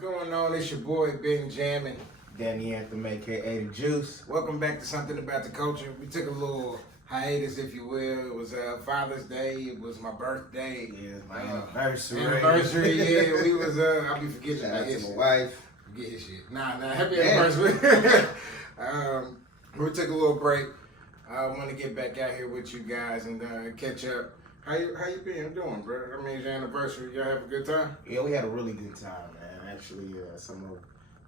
going on? It's your boy Ben Jammin. Danny Anthem, aka The Juice. Welcome back to Something About the Culture. We took a little hiatus, if you will. It was Father's Day. It was my birthday. Yeah, it's my anniversary. Yeah, we was. I'll be forgetting Shout about out his to shit. my wife. Forget his shit. Nah, happy anniversary. We took a little break. I want to get back out here with you guys and catch up. How you been doing, bro? I mean, it's your anniversary. Y'all have a good time? Yeah, we had a really good time, man. Actually, some of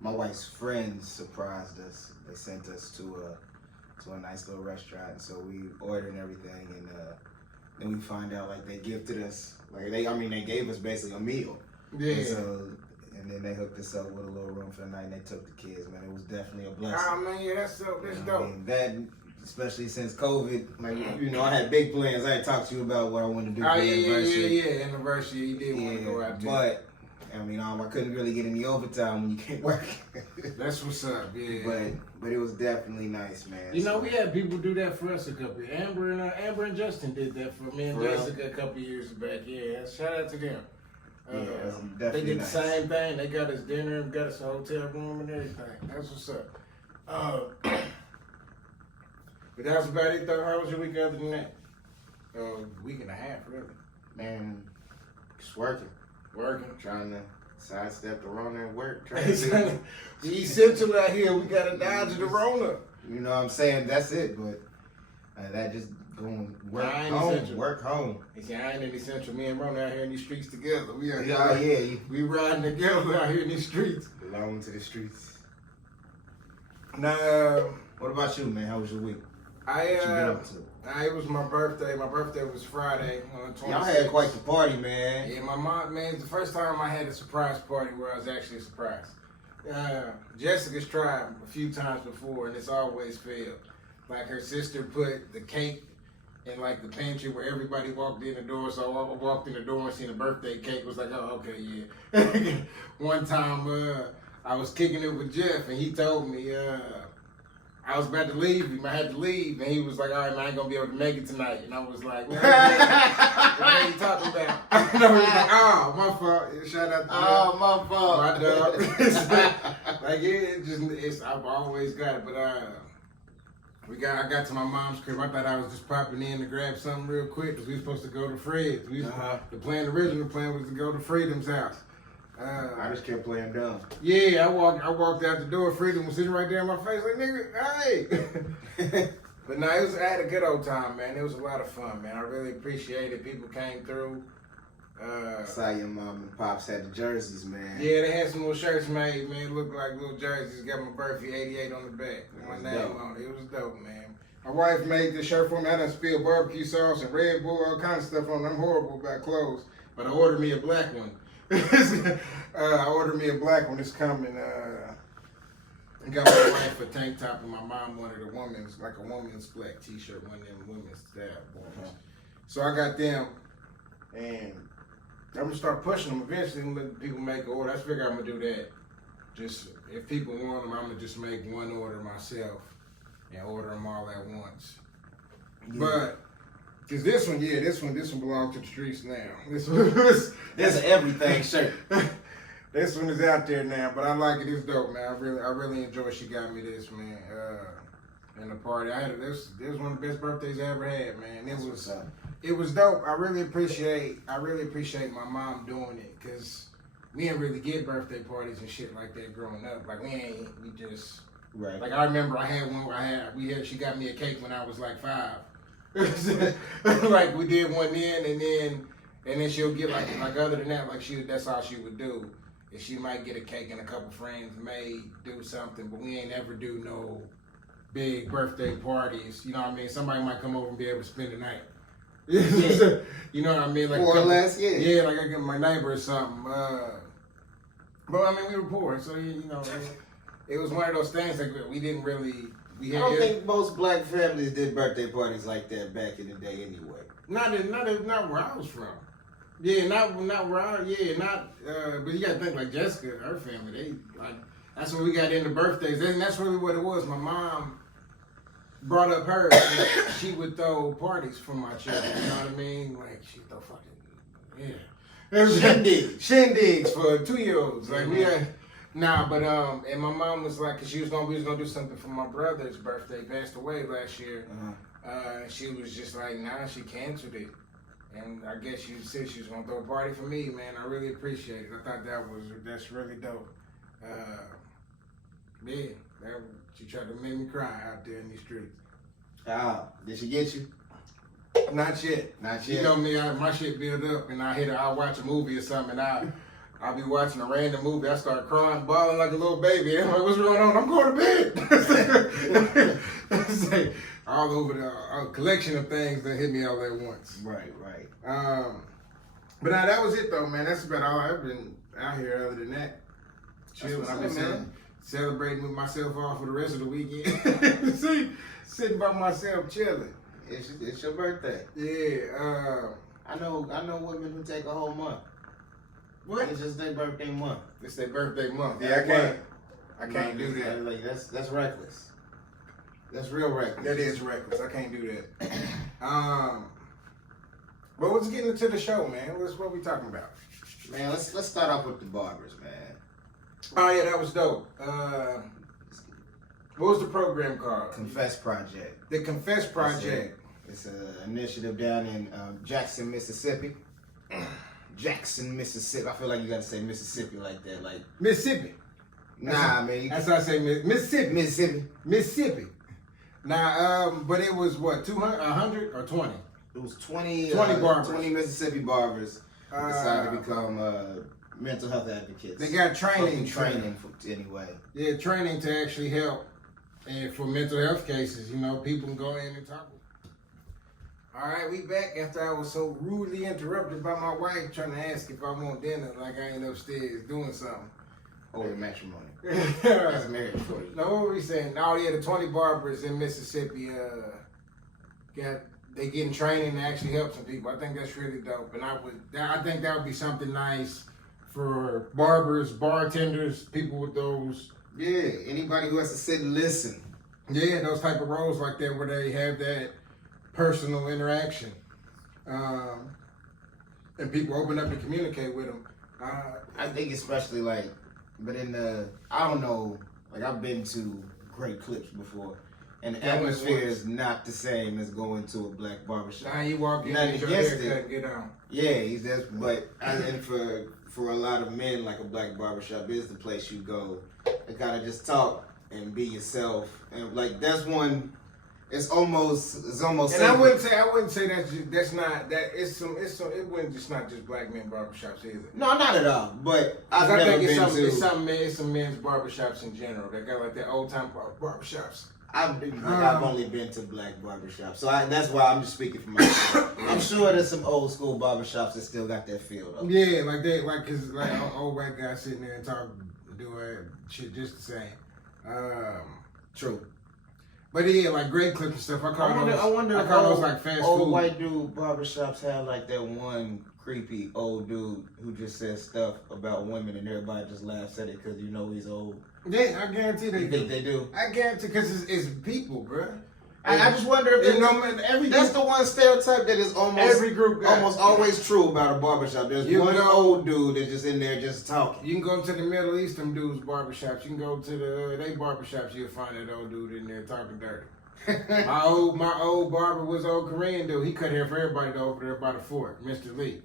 my wife's friends surprised us. They sent us to a nice little restaurant, so we ordered and everything, and then we find out like they gifted us, they gave us basically a meal. Yeah. And then they hooked us up with a little room for the night, and they took the kids, man. It was definitely a blessing. Oh man, yeah, that's dope. That's dope. I mean, that, especially since COVID, I had big plans. I had talked to you about what I wanted to do for the anniversary. Yeah, anniversary. You did want to go out there. But I couldn't really get any overtime when you can't work. That's what's up, yeah. But it was definitely nice, man. You know, we had people do that for us a couple years. Amber and Justin did that for me and Jessica a couple years back. Yeah, shout out to them. They did the same thing. They got us dinner, got us a hotel room and everything. That's what's up. But that's about it though. How was your week other than that? Week and a half, really. Man, just working, trying to sidestep the Rona and work. The essential out here, we gotta dodge the Rona. You know what I'm saying? That's it, but that just going work home. He said, I ain't in essential. Me and Rona out here in these streets together. We out here. We riding together out here in these streets. Belong to the streets. Now, what about you, man? How was your week? It was my birthday. My birthday was Friday on the 26th. Y'all had quite the party, man. Yeah, my mom, man, it's the first time I had a surprise party where I was actually surprised. Jessica's tried a few times before, and it's always failed. Like, her sister put the cake in, like, the pantry where everybody walked in the door, so I walked in the door and seen a birthday cake. Was like, oh, okay, yeah. One time, I was kicking it with Jeff, and he told me, I was about to leave him. I had to leave, and he was like, all right, man, I ain't going to be able to make it tonight. And I was like, what are you talking about? And I was like, oh, my fault. Shout out to Oh, my fault. my dog. I've always got it. But I got to my mom's crib. I thought I was just popping in to grab something real quick because we were supposed to go to Fred's. The original plan was to go to Freedom's house. I just kept playing dumb. Yeah, I walked out the door. Freedom was sitting right there in my face, like, nigga, hey. But no, I had a good old time, man. It was a lot of fun, man. I really appreciate it. People came through. Saw your mom and pops had the jerseys, man. Yeah, they had some little shirts made, man. It looked like little jerseys. Got my birthday 88 on the back with my name on it. It was dope, man. My wife made this shirt for me. I done spilled barbecue sauce and Red Bull, all kind of stuff on it. I'm horrible about clothes, but I ordered me a black one. I ordered me a black one. It's coming. I got my wife a tank top, and my mom wanted a woman's black t-shirt, one of them women's style ones. So I got them, and I'm gonna start pushing them eventually and let people make an order. I figure I'm gonna do that. Just if people want them, I'm gonna just make one order myself and order them all at once. Yeah. But cause this one belongs to the streets now. This an everything shirt. This one is out there now, but I like it. It's dope, man. I really enjoy. She got me this, man. In the party, this was one of the best birthdays I ever had, man. It was dope. I really appreciate my mom doing it, cause we didn't really get birthday parties and shit like that growing up. Like we just right. Like I remember I had one. She got me a cake when I was like 5. Like we did one then, and then she'll get like other than that, like that's all she would do. And she might get a cake and a couple friends may do something, but we ain't ever do no big birthday parties. You know what I mean? Somebody might come over and be able to spend the night. Yeah. You know what I mean? Like more or less, yeah. Yeah, like I get my neighbor or something. But I mean, we were poor, so you know, it was one of those things like we didn't really. I don't think most black families did birthday parties like that back in the day, anyway. Not where I was from. Yeah, not where I. Yeah, not. But you gotta think like Jessica, her family. They like that's when we got into birthdays, and that's really what it was. My mom brought up hers. She would throw parties for my children. You know what I mean? Like she throw fucking Shindigs for 2-year-olds. Like we had. Nah, but and my mom was like, 'cause we was gonna do something for my brother's birthday. He passed away last year. She was just like, nah, she canceled it. And I guess she said she was gonna throw a party for me, man. I really appreciate it. I thought that's really dope. Yeah, she tried to make me cry out there in these streets. Did she get you? Not yet. Not yet. You know me, my shit build up, and I'll watch a movie or something, and I'll be watching a random movie. I start crying, bawling like a little baby. I'm like, what's going on? I'm going to bed. It's like all over a collection of things that hit me all at once. Right. But that was it though, man. That's about all I've been out here. Other than that, chilling. I've been celebrating with myself off for the rest of the weekend. See, sitting by myself chilling. It's your birthday. Yeah. I know women who take a whole month. What? It's just their birthday month. It's their birthday month. Yeah, I can't do that. Like that's reckless. That's real reckless. That is reckless. I can't do that. But let's get into the show, man. What we talking about? Man, let's start off with the barbers, man. Oh yeah, that was dope. What was the program called? Confess Project. The Confess Project. It's an initiative down in Jackson, Mississippi. Jackson, Mississippi. I feel like you gotta say Mississippi like that, like Mississippi. Nah, man. That's how I say Mississippi. Mississippi. Nah, but it was what, 200, 100 or 20? It was 20 barbers. 20 Mississippi barbers decided to become mental health advocates. They got training anyway. Yeah, training to actually help, and for mental health cases, people can go in and talk. All right, we back after I was so rudely interrupted by my wife trying to ask if I want dinner, like I ain't upstairs doing something. Over matrimony. That's marriage for you. No, what were we saying? Oh yeah, the 20 barbers in Mississippi they getting training to actually help some people. I think that's really dope, and I think that would be something nice for barbers, bartenders, people with those. Yeah, anybody who has to sit and listen. Yeah, those type of roles like that where they have that personal interaction, and people open up and communicate with them. I think especially I don't know, like I've been to Great Clips before, and the atmosphere is not the same as going to a black barbershop. Now you walk in, get your haircut, and get on. Yeah, but I think for a lot of men, like a black barbershop is the place you go to kind of just talk and be yourself, and like that's one. It's almost. And I wouldn't say that's not that. It wouldn't just not just black men barbershops either. No, not at all. But I think it's some men's barbershops in general. They got like that old time barbershops. I've only been to black barbershops, so that's why I'm just speaking for myself. I'm sure there's some old school barbershops that still got that feel though. Yeah, cause old white guys sitting there and talking, doing shit just the same. True. But yeah, like Great Clips and stuff. I wonder if those like fast old food. white dude barbershops have like that one creepy old dude who just says stuff about women and everybody just laughs at it because he's old. Yeah, I guarantee they do. They do. I guarantee because it's people, bro. I just wonder if that's the one stereotype that is almost every group almost always true about a barbershop. There's one old dude that's just in there just talking. You can go to the Middle Eastern dudes' barbershops. You can go to they barbershops. You'll find that old dude in there talking dirty. my old barber was old Korean dude. He cut hair for everybody over there by the fort, Mr. Lee.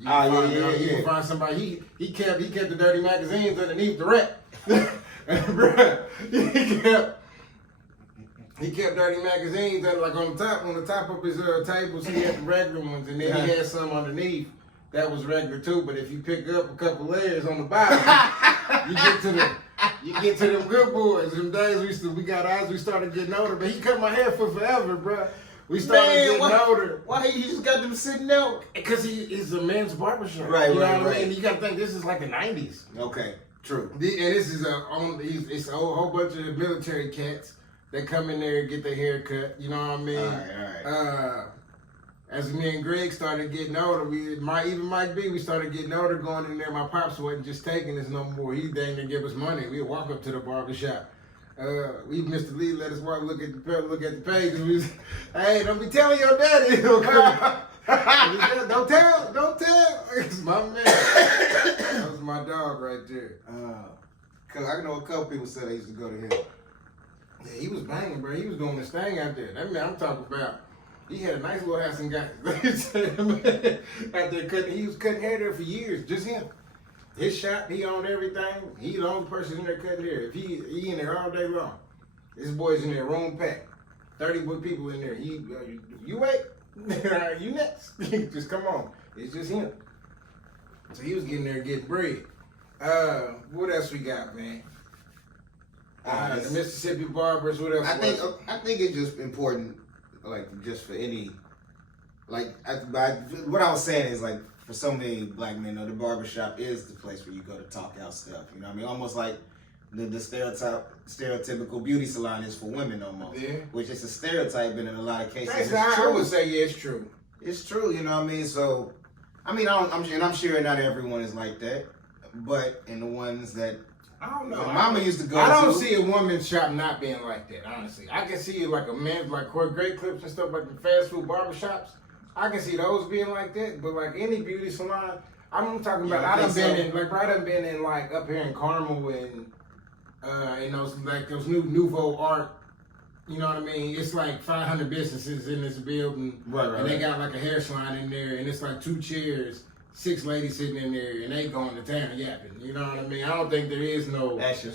You can find somebody. He kept the dirty magazines underneath the rack. Bruh, He kept dirty magazines like on the top of his tables. He had the regular ones, and then he had some underneath that was regular too. But if you pick up a couple layers on the bottom, you get to them good boys. Them days we got eyes. We started getting older, but he cut my hair for forever, bro. We started getting older. Why he just got them sitting out? Because he's a men's barbershop. Right, you know what right. I mean? You got to think this is like the 90s. Okay, true. And this is it's a whole bunch of military cats. They come in there and get their hair cut, you know what I mean? All right. As me and Greg started getting older, even Mike B, we started getting older going in there. My pops wasn't just taking us no more. He dang to give us money. We'd walk up to the barbershop. Mr. Lee let us look at the page. And we was, hey, don't be telling your daddy. Don't tell. It's my man. That was my dog right there. Cause I know a couple people said they used to go to him. Yeah, he was banging, bro. He was doing this thing out there. That man I'm talking about. He had a nice little house and got out there cutting. He was cutting hair there for years, just him. His shop, he owned everything. He the only person in there cutting hair. If he in there all day long. This boy's in there, room packed. 30 people in there. You wait. You next. Just come on. It's just him. So he was getting there getting bread. What else we got, man? The Mississippi barbers. What else? I think it's just important, like just for any, like what I was saying is like for so many black men, the barbershop is the place where you go to talk out stuff. You know what I mean? Almost like the stereotypical beauty salon is for women almost. Yeah. Which is a stereotype, but in a lot of cases it's I true. would say yeah, it's true. It's true, you know what I mean? So, I mean, I'm sure not everyone is like that, but in the ones that I don't know. Mama used to go I don't to. see a woman's shop not being like that, honestly. I can see like a man, like Great Clips and stuff like the fast food barbershops. I can see those being like that, but like any beauty salon, I'm talking about, I done been in like up here in Carmel and those like those new Nouveau Art. You know what I mean? It's like 500 businesses in this building, and they got like a hair salon in there, and it's like 2 chairs, 6 ladies sitting in there, and they going to town yapping. You know what I mean? I don't think there is no. That's I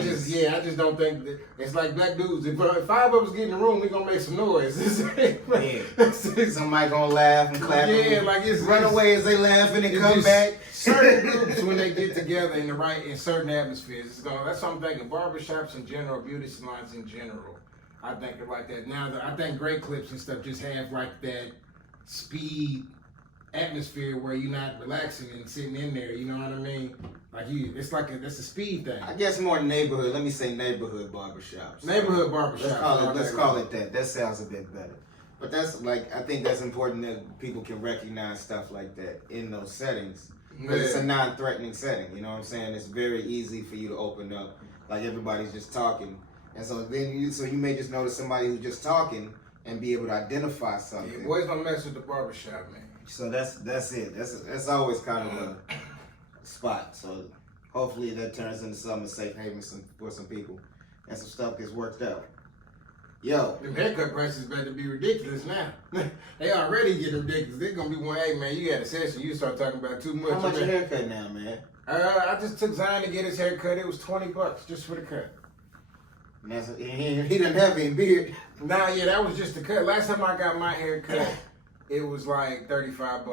just don't think that, it's like black dudes. If 5 of us get in the room, we gonna make some noise. Somebody gonna laugh and clap. Yeah, like it's run away as they laughing and come back. Certain groups when they get together in certain atmospheres, it's gonna. That's what I'm thinking. Barbershops in general, beauty salons in general. I think they're like that. Now, I think Great Clips and stuff just have like that speed atmosphere where you're not relaxing and sitting in there. You know what I mean? Like it's like that's a speed thing. I guess more neighborhood. Let me say neighborhood barbershops. Neighborhood barbershops. Let's call it that. That sounds a bit better. But that's like I think that's important that people can recognize stuff like that in those settings. Because it's a non-threatening setting. You know what I'm saying? It's very easy for you to open up. Like everybody's just talking. And so then you may just notice somebody who's just talking and be able to identify something. Yeah, boys don't mess with the barbershop, man. So that's it. That's always kind of a spot. So hopefully that turns into something safe haven for some people and some stuff gets worked out. Yo. Them haircut prices better be ridiculous now. They already getting ridiculous. They're gonna be one, hey man, you had a session, you start talking about too much. How much a haircut now, man? I just took Zion to get his haircut. It was $20 just for the cut. And he didn't have any beard. Nah, yeah, that was just the cut. Last time I got my hair cut, it was like $35.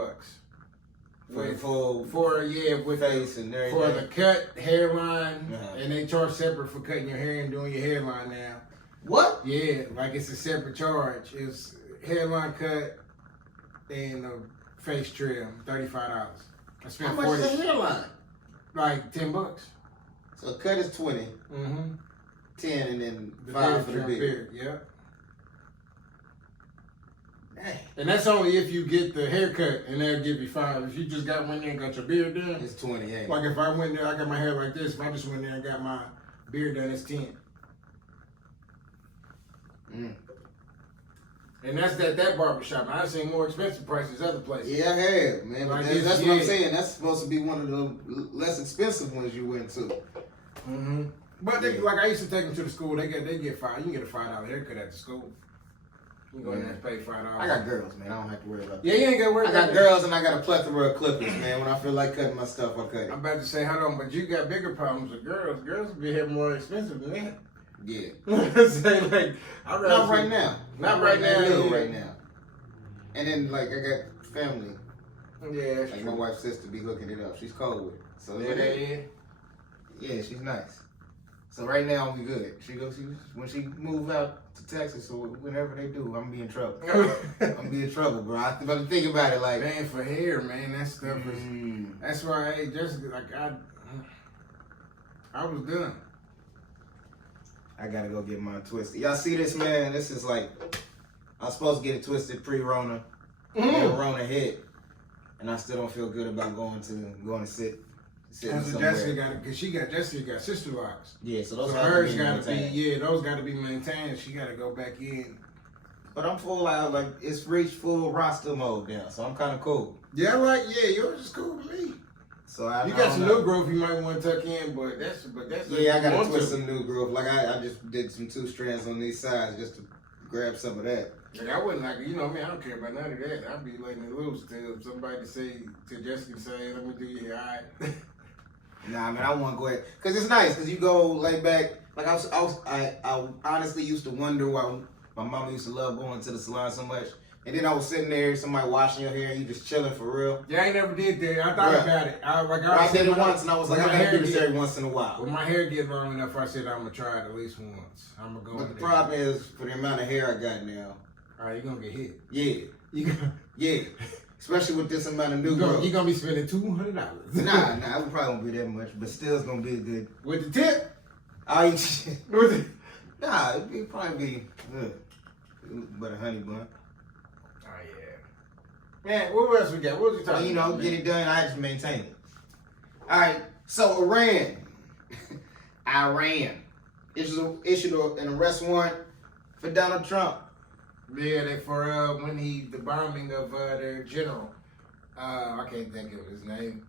For the full with face and everything. For the cut, hairline, and they charge separate for cutting your hair and doing your hairline now. What? Yeah, like it's a separate charge. It's hairline cut and a face trim, $35. I spent How much is a hairline? Like $10. So a cut is 20. Mm-hmm. 10 and then 5 for the beard. Yeah. Dang. And that's only if you get the haircut and they'll give you 5. If you just got one there and got your beard done, it's 20. Yeah. Like if I went there, I got my hair like this. If I just went there and got my beard done, it's 10. And that's that barbershop. I've seen more expensive prices other places. Yeah, I have, man. Like that's what I'm saying. That's supposed to be one of the less expensive ones you went to. Mm-hmm. But like I used to take them to the school. They get $5. You can get a $5 haircut at the school. You can go in there and pay $5. I got girls, man. I don't have to worry about that. Yeah, you ain't got to worry about that. I got girls and I got a plethora of clippers, man. When I feel like cutting my stuff, I cut it. I'm about to say, hold on, but you got bigger problems with girls. Girls will be here more expensive than that. Yeah. Say like, not right now. Not right now. Right now. And then like I got family. Yeah, that's like true. my wife's sister be hooking it up. She's cold with it. So yeah, she's nice. So right now we good. She when she move out to Texas or whenever they do, I'm be in trouble. I'm be in trouble, bro. I think about it like man for hair, man. That stuff is. That's why just like I was done. I gotta go get mine twisted. Y'all see this, man? This is like I was supposed to get it twisted pre-Rona. And Rona hit, and I still don't feel good about going to sit. So Jessica got sister locks. Yeah, so those hers gotta be those gotta be maintained. She gotta go back in But I'm full out, like, it's reached full roster mode now, so I'm kind of cool. Yeah, yours is cool to me. So You got some new growth you might want to tuck in, but that's yeah, I got to twist some new growth. Like, I just did some 2 strands on these sides just to grab some of that. Like, I wouldn't like, you know me, I don't care about none of that. I'd be letting it loose till somebody say, till Jessica say, let me do your all right. Nah, man, I want to go ahead. Because it's nice, because you go lay back. Like, I honestly used to wonder why my mama used to love going to the salon so much. And then I was sitting there, somebody washing your hair, and you just chilling for real. Yeah, I ain't never did that. I thought about it. I did it once, and I was like, I gotta do this every once in a while. When my hair gets long enough, I said I'm gonna try it at least once. I'm gonna go. But the problem is, for the amount of hair I got now. All right, you're gonna get hit. Yeah. Yeah. Especially with this amount of new growth. You're gonna be spending $200. Nah, it probably won't be that much, but still it's gonna be good. With the tip? Nah, it'd probably be good. But a honey bun. Man, what else we got? What was you talking about? Get it done. I just maintain it. All right. So Iran issued an arrest warrant for Donald Trump. Yeah, they for when the bombing of their general. I can't think of his name.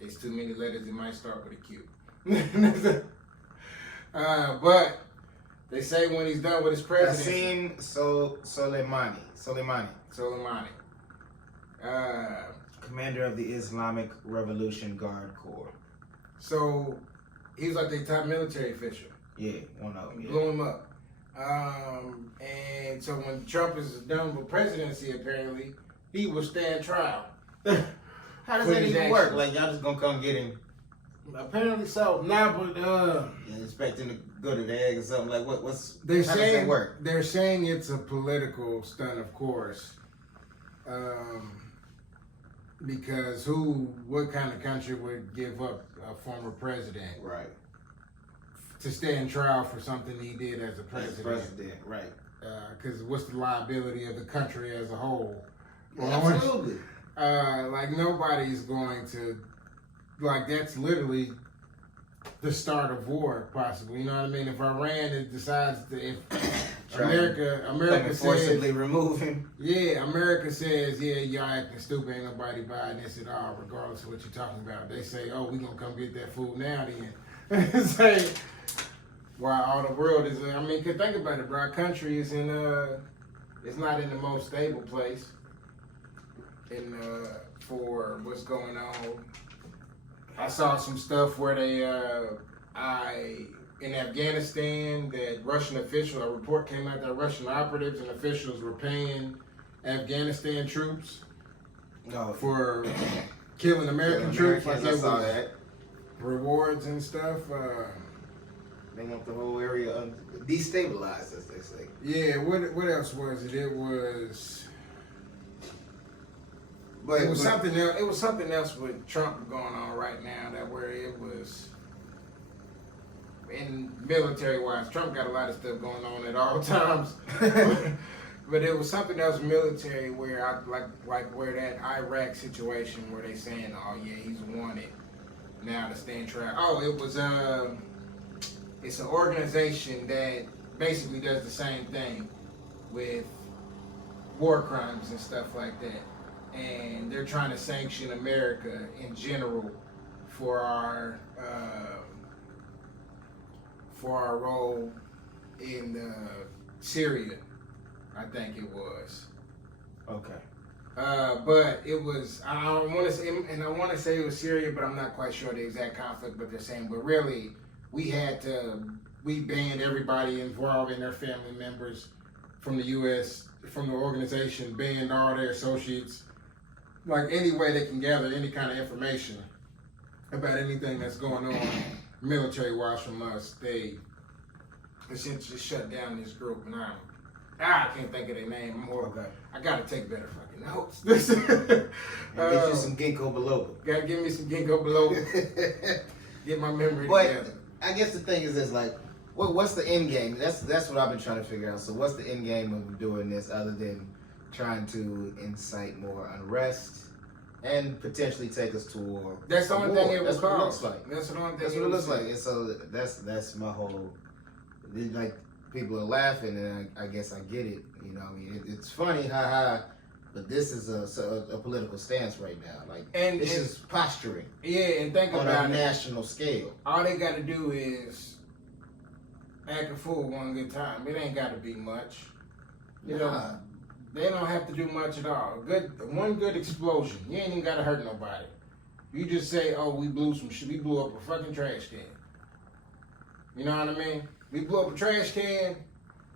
It's too many letters. It might start with a Q. But they say when he's done with his presidency. Soleimani. Commander of the Islamic Revolution Guard Corps. So he was like their top military official. Yeah, one of them. Yeah. Blew him up. And so when Trump is done with presidency, apparently he will stand trial. How does that even work? Like y'all just gonna come get him? Apparently so. Nah, but you're expecting to go to the egg or something like what? How does that work? They're saying it's a political stunt, of course. Because what kind of country would give up a former president, right, to stand trial for something he did as a president? Right. Because what's the liability of the country as a whole? Yeah, absolutely. Like nobody's going to, like that's literally the start of war, possibly. You know what I mean? If Iran decides to, America forcibly says, remove him. Yeah, America says, yeah, y'all acting stupid, ain't nobody buying this at all, regardless of what you're talking about. They say, oh, we gonna come get that food now then. Say, while all the world is, I mean, cause think about it, bro. Our country is it's not in the most stable place for what's going on. I saw some stuff where they, in Afghanistan, that Russian officials, a report came out that Russian operatives and officials were paying Afghanistan troops for killing American troops. Like I saw that. Rewards and stuff. They want the whole area destabilized, as they say. Yeah, what else was it? It was something else. It was something else with Trump going on right now, that where it was in military wise. Trump got a lot of stuff going on at all times. But it was something else military where like where that Iraq situation where they saying, oh yeah, he's wanted now to stand trial. Oh, it was it's an organization that basically does the same thing with war crimes and stuff like that. And they're trying to sanction America in general for our role in Syria, I think it was. Okay. But it was, I don't want to say, and I want to say it was Syria, but I'm not quite sure the exact conflict, but they're saying, but really, we banned everybody involved and their family members from the U.S., from the organization, banned all their associates. Like any way they can gather any kind of information about anything that's going on military-wise from us, they essentially shut down this group. And I can't think of their name more. Okay. I gotta take better fucking notes. Get you some ginkgo biloba. Gotta give me some ginkgo biloba. Get my memory together. I guess the thing is this, like, what's the end game? That's what I've been trying to figure out. So what's the end game of doing this other than trying to incite more unrest and potentially take us to war? That's the only thing it That's what it looks like. That's the only thing That's what it looks like. And so that's my whole, like, people are laughing, and I guess I get it. You know, I mean, it's funny, haha. But this is a political stance right now. Like, and this is posturing. Yeah, and think on about a national scale. All they got to do is act a fool one good time. It ain't got to be much. You know, they don't have to do much at all. One good explosion. You ain't even got to hurt nobody. You just say, "Oh, we blew some shit. We blew up a fucking trash can." You know what I mean? We blew up a trash can,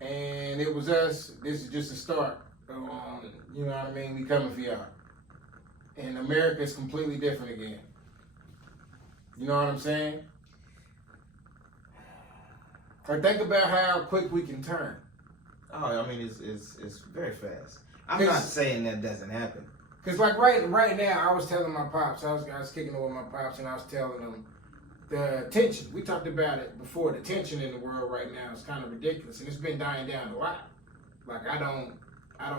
and it was us. This is just a start. You know what I mean? We coming for y'all. And America is completely different again. You know what I'm saying? Like, think about how quick we can turn. Oh, I mean, it's very fast. I'm not saying that doesn't happen. Cause like right now, I was telling my pops, I was kicking it with my pops, and I was telling them the tension. We talked about it before. The tension in the world right now is kind of ridiculous, and it's been dying down a lot. Like, I don't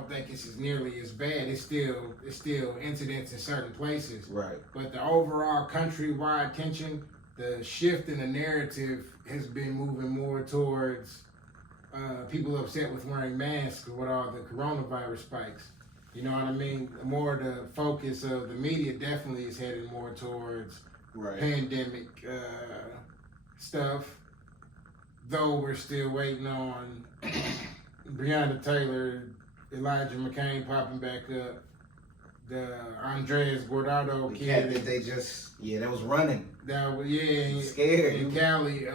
think it's as nearly as bad. It's still incidents in certain places. Right. But the overall countrywide tension, the shift in the narrative has been moving more towards people upset with wearing masks with all the coronavirus spikes. You know what I mean? More the focus of the media definitely is headed more towards pandemic stuff. Though we're still waiting on Breonna Taylor, Elijah McCain popping back up, the Andres Guardado kid that they just that was running. That was scared in Cali.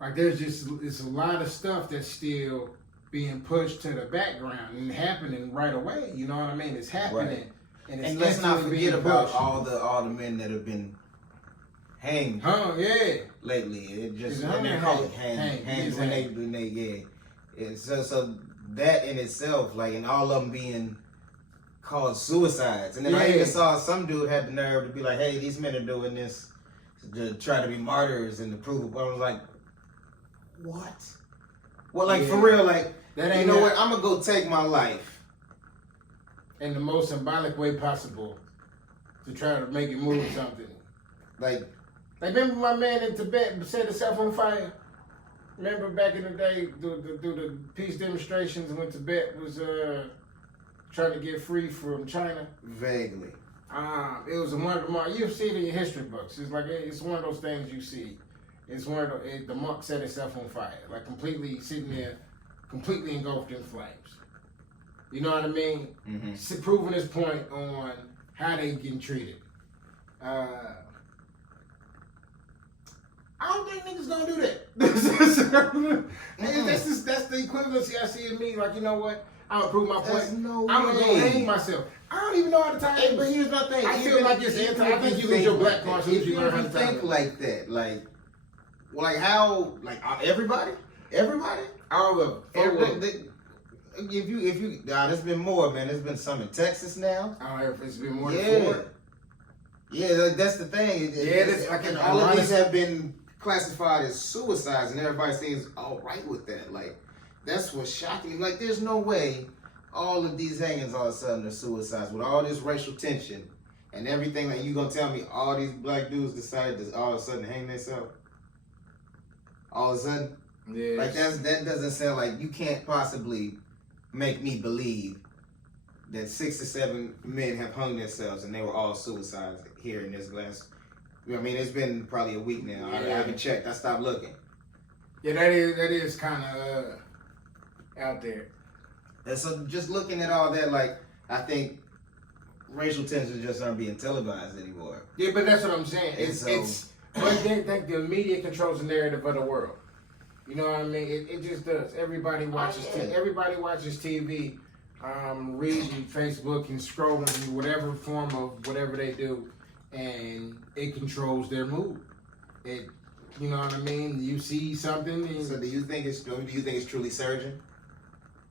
Like it's a lot of stuff that's still being pushed to the background and happening right away. You know what I mean? It's happening, and let's not forget about all the men that have been hanged. Lately, it just when they call it hanged when they so that in itself, like, and all of them being called suicides. And then I even saw some dude had the nerve to be like, "Hey, these men are doing this to try to be martyrs and to prove." I was like, "What?" Well, like for real, like that ain't. You know what? I'm gonna go take my life in the most symbolic way possible to try to make it move something. Like remember my man in Tibet set himself on fire. Remember back in the day, through the peace demonstrations when Tibet was trying to get free from China? Vaguely. It was one of the you see it in your history books. It's like it's one of those things you see. It's one of the monk set himself on fire, like completely sitting there, completely engulfed in flames. You know what I mean? Mm-hmm. Proving his point on how they getting treated. I don't think niggas gonna do that. That's the equivalency I see in me. Like, you know what? I'm gonna prove my point. I'm gonna go hang myself. I don't even know how to tie it. But here's my thing. I feel like it's anti. I think you lose your black card as soon as you learn how to tie it. Think like that, like how, like everybody, all of them. If you, there's been more, man. There's been some in Texas now. It's been more than 4. Yeah, that's the thing. And all of these have been classified as suicides, and everybody seems all right with that. Like, that's what's shocking. Like, there's no way all of these hangings all of a sudden are suicides with all this racial tension and everything. Like, you gonna tell me all these black dudes decided to all of a sudden hang themselves? All of a sudden? Yeah. Like, that doesn't sound like, you can't possibly make me believe that 6 or 7 men have hung themselves and they were all suicides here in this last. I mean, it's been probably a week now. I haven't checked. I stopped looking. Yeah, that is kind of out there. And so, just looking at all that, like, I think racial tensions just aren't being televised anymore. Yeah, but that's what I'm saying. But they think the media controls the narrative of the world. You know what I mean? It just does. Everybody watches. Everybody watches TV. Reading Facebook and scrolling through whatever form of whatever they do, and it controls their mood. You know what I mean? You see something. And so do you think it's truly surging?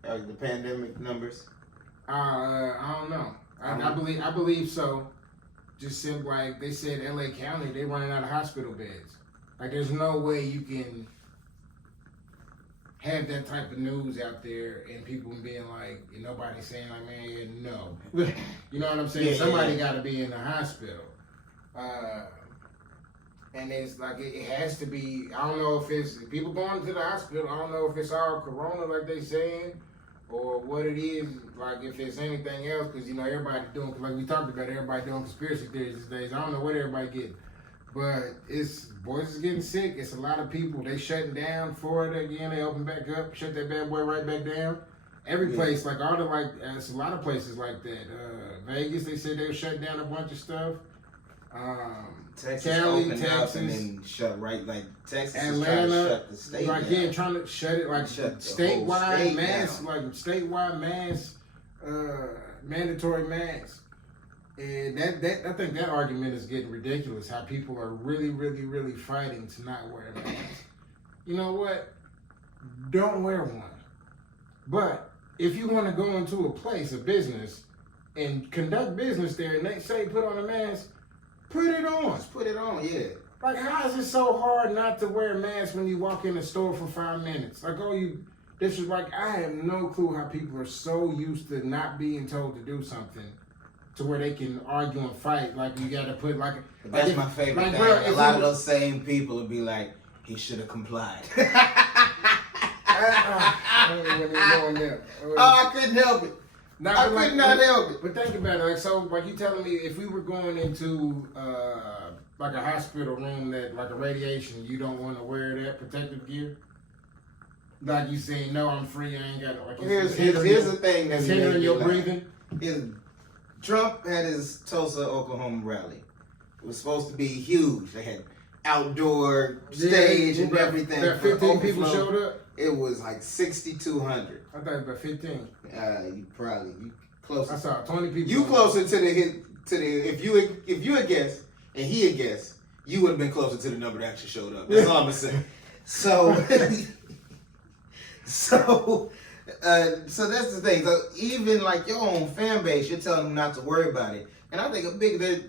Like the pandemic numbers? I don't know. I believe so. Just seems like they said LA County, they running out of hospital beds. Like, there's no way you can have that type of news out there and people being like, nobody saying like, man, no. You know what I'm saying? Somebody got to be in the hospital. And it's like it has to be. I don't know if it's people going to the hospital. I don't know if it's all corona like they saying, or what it is. Like if it's anything else, because you know everybody doing like we talked about. Everybody doing conspiracy theories these days. I don't know what everybody getting, but it's boys is getting sick. It's a lot of people. They shutting down Florida again. They open back up. Shut that bad boy right back down. Every place, like all the it's a lot of places like that. Vegas, they said they were shutting down a bunch of stuff. Texas Cali, opened Texas, up and then shut right like Texas Atlanta, is trying to shut the state like down. Yeah, trying to shut it like Shut the statewide whole state mass, down. like statewide mass, mandatory mask. And that I think that argument is getting ridiculous. How people are really, really, really fighting to not wear a mask. You know what? Don't wear one. But if you want to go into a place, a business, and conduct business there, and they say put on a mask, put it on. Just put it on, yeah. Like, how is it so hard not to wear a mask when you walk in the store for 5 minutes? Like, this is like, I have no clue how people are so used to not being told to do something to where they can argue and fight. Like, you got to put, like... That's my favorite like, thing. bro, A lot of those same people will be like, he should have complied. I couldn't help it. I could not help it. But think about it. Like, so, like you telling me, if we were going into like a hospital room that, like a radiation, you don't want to wear that protective gear? Like you saying, no, I'm free, I ain't got it. Like, Here's the thing that's hindering your breathing. Trump had his Tulsa, Oklahoma rally. It was supposed to be huge. They had outdoor stage and everything. That 15 people showed up? It was like 6,200. I thought it was about 15. You closer. I saw 20 people. You closer to the if you had guessed and he had guessed, you would have been closer to the number that actually showed up. That's all I'm gonna say. So so that's the thing. So even like your own fan base, you're telling them not to worry about it. And I think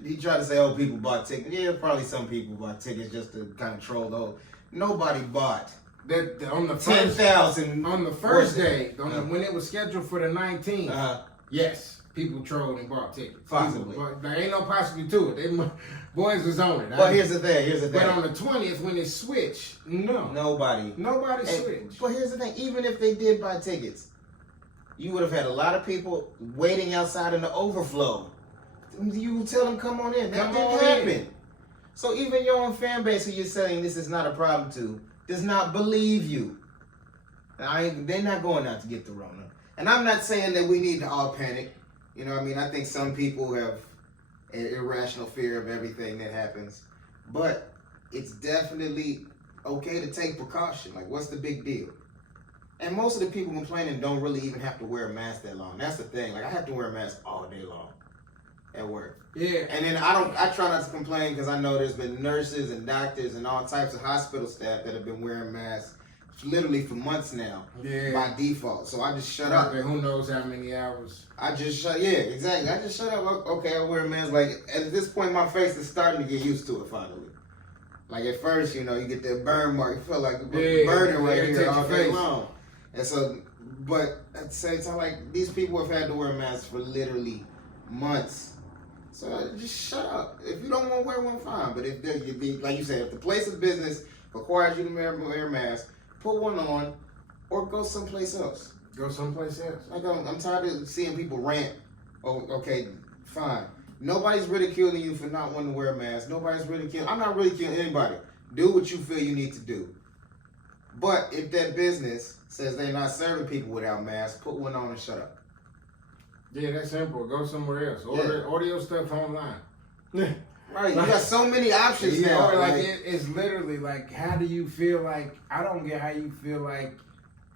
he tried to say, oh, people bought tickets. Yeah, probably some people bought tickets just to kind of troll those. Nobody bought. On the 10,000 on the first day, when it was scheduled for the 19th, yes, people trolled and bought tickets. Possibly. But there ain't no possibly to it. Boys was on it. But here's the thing. But on the 20th, when it switched, nobody switched. But here's the thing. Even if they did buy tickets, you would have had a lot of people waiting outside in the overflow. You tell them, come on in. That didn't happen. So even your own fan base who you're saying this is not a problem to, does not believe you. They're not going out to get the Rona. And I'm not saying that we need to all panic. You know what I mean? I think some people have an irrational fear of everything that happens. But it's definitely okay to take precaution. Like, what's the big deal? And most of the people complaining don't really even have to wear a mask that long. That's the thing. Like, I have to wear a mask all day long at work. Yeah. And then I try not to complain because I know there's been nurses and doctors and all types of hospital staff that have been wearing masks literally for months now. Yeah. By default. So I just shut up. Who knows how many hours. I just shut exactly. I just shut up. Okay, I wear a mask. Like at this point my face is starting to get used to it finally. Like at first, you get that burn mark. You feel like you're burning right here all day long. And so, but at the same time, like these people have had to wear masks for literally months. So just shut up. If you don't want to wear one, fine. But if like you said, if the place of business requires you to wear a mask, put one on, or go someplace else. Go someplace else. Like I'm tired of seeing people rant. Oh, okay, fine. Nobody's ridiculing you for not wanting to wear a mask. Nobody's ridiculing. I'm not ridiculing anybody. Do what you feel you need to do. But if that business says they're not serving people without masks, put one on and shut up. Yeah, that's simple. Go somewhere else. Order your stuff online. Right, you got so many options now. It's literally like, how do you feel like, I don't get how you feel like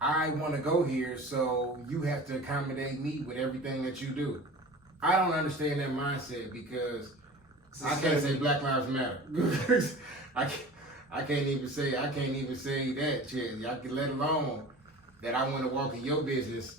I want to go here, so you have to accommodate me with everything that you do. I don't understand that mindset because I can't say Black Lives Matter. I can't even say that shit. I can let alone that I want to walk in your business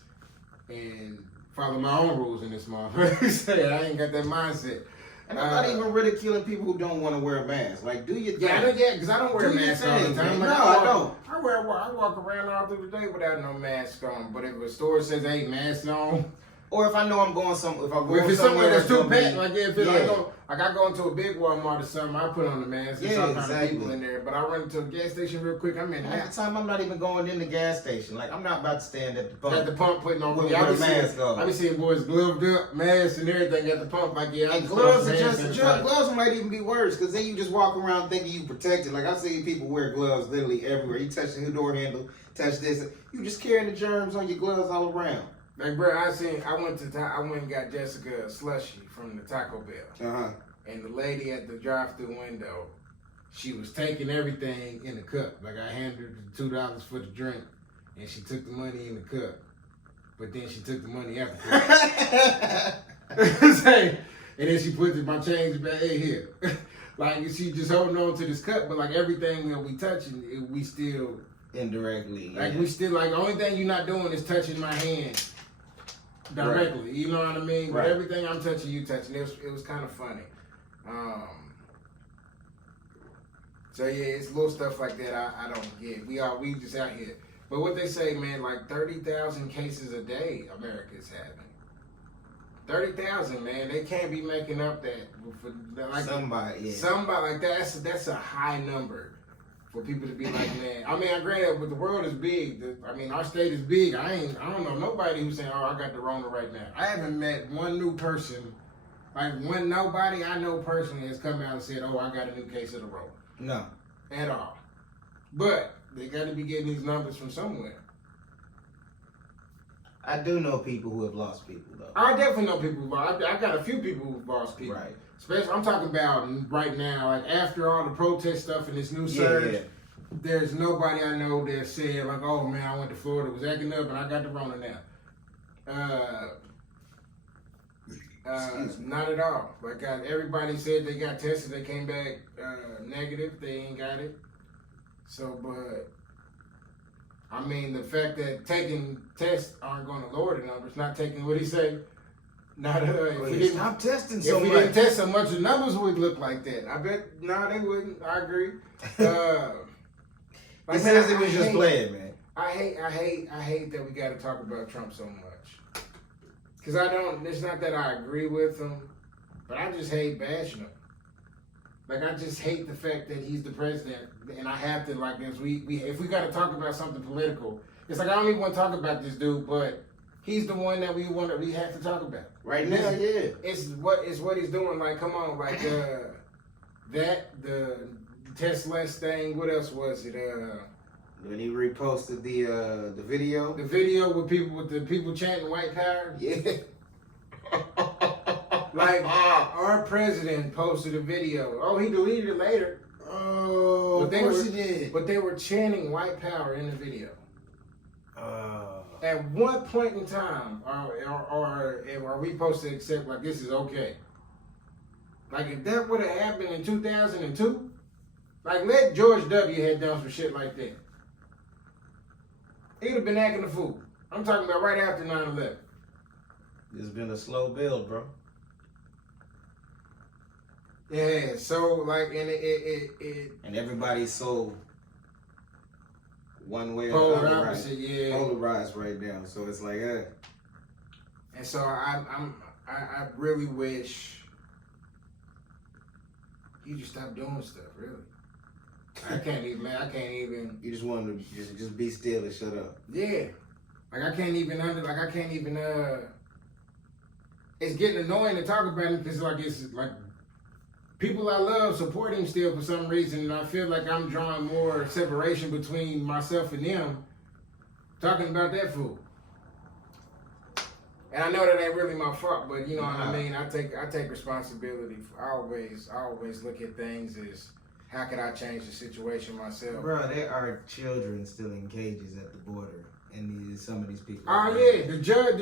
and follow my own rules in this motherfucker. I ain't got that mindset. And I'm not even ridiculing people who don't want to wear a mask. Like, do your thing. Yeah, because I don't wear a mask all the time. No, I don't. I walk around all through the day without no mask on. But if a store says, hey, mask on, Or if I know I'm going if I'm Well, going if it's somewhere that's too gonna be- packed, like if it's like I go into a big Walmart or something, I put on the mask. There's all kind of people in there. But I run into a gas station real quick. I'm in there. Half the time I'm not even going in the gas station. Like I'm not about to stand at the pump. At the pump putting on with a mask on. I be seeing boys gloved up, masks and everything at the pump. Like and gloves are gloves might even be worse because then you just walk around thinking you protected. Like I've seen people wear gloves literally everywhere. You touch the door handle, touch this, you just carrying the germs on your gloves all around. Like bro, I went and got Jessica a slushie from the Taco Bell. And the lady at the drive-thru window, she was taking everything in the cup. Like I handed her the $2 for the drink, and she took the money in the cup. But then she took the money after that. And then she put my change back in here. Like she just holding on to this cup, but like everything that we touching, we still indirectly. Like we still like the only thing you're not doing is touching my hand directly. Right. You know what I mean? Right. But everything I'm touching, you touching. It was kind of funny. So yeah, it's little stuff like that I don't get. We just out here. But what they say, man, like 30,000 cases a day America's having. 30,000, man. They can't be making up that. Like, somebody like that. That's a high number for people to be like, man. I mean, I agree, but the world is big. Our state is big. I don't know nobody who's saying, oh, I got the Rona right now. I haven't met one new person. Nobody I know personally has come out and said, oh, I got a new case of the Rona. No. At all. But they got to be getting these numbers from somewhere. I do know people who have lost people, though. I definitely know people. I got a few people who've lost people. Right. Especially, I'm talking about right now, like after all the protest stuff and this new surge, there's nobody I know that said, like, oh man, I went to Florida, was acting up, and I got the Rona now. Not at all. Like everybody said they got tested, they came back negative, they ain't got it. So, but I mean, the fact that taking tests aren't going to lower the numbers, not taking what he say. Not stop testing so much. If we didn't test so much, the numbers would look like that. I bet they wouldn't. I agree. He says it was just playing, man. I hate that we got to talk about Trump so much. Cause I don't. It's not that I agree with him, but I just hate bashing him. Like I just hate the fact that he's the president, and I have to like if we got to talk about something political, it's like I don't even want to talk about this dude, but he's the one that we have to talk about right now. Yeah, it's what he's doing. Like, come on, like the Tesla thing. What else was it? When he reposted the video. The video with the people chanting white power. Yeah. Like our president posted a video. Oh, he deleted it later. Oh, of course he did. But they were chanting white power in the video. At what point in time are we supposed to accept like this is okay? Like if that would have happened in 2002, like let George W. had done some shit like that. He'd have been acting a fool. I'm talking about right after 9/11. It's been a slow build, bro. Yeah, so like, and it and everybody's so one way or another, opposite, yeah, polarized right now. So it's like, And so I really wish you just stop doing stuff. Really, I can't even. You just want to just be still and shut up. Yeah, like I can't even. It's getting annoying to talk about him because it's like people I love support him still for some reason, and I feel like I'm drawing more separation between myself and them talking about that fool. And I know that ain't really my fault, but you know what I mean. I take responsibility. I always look at things as how could I change the situation myself. Bro, there are children still in cages at the border. And some of these people. Oh yeah, the judge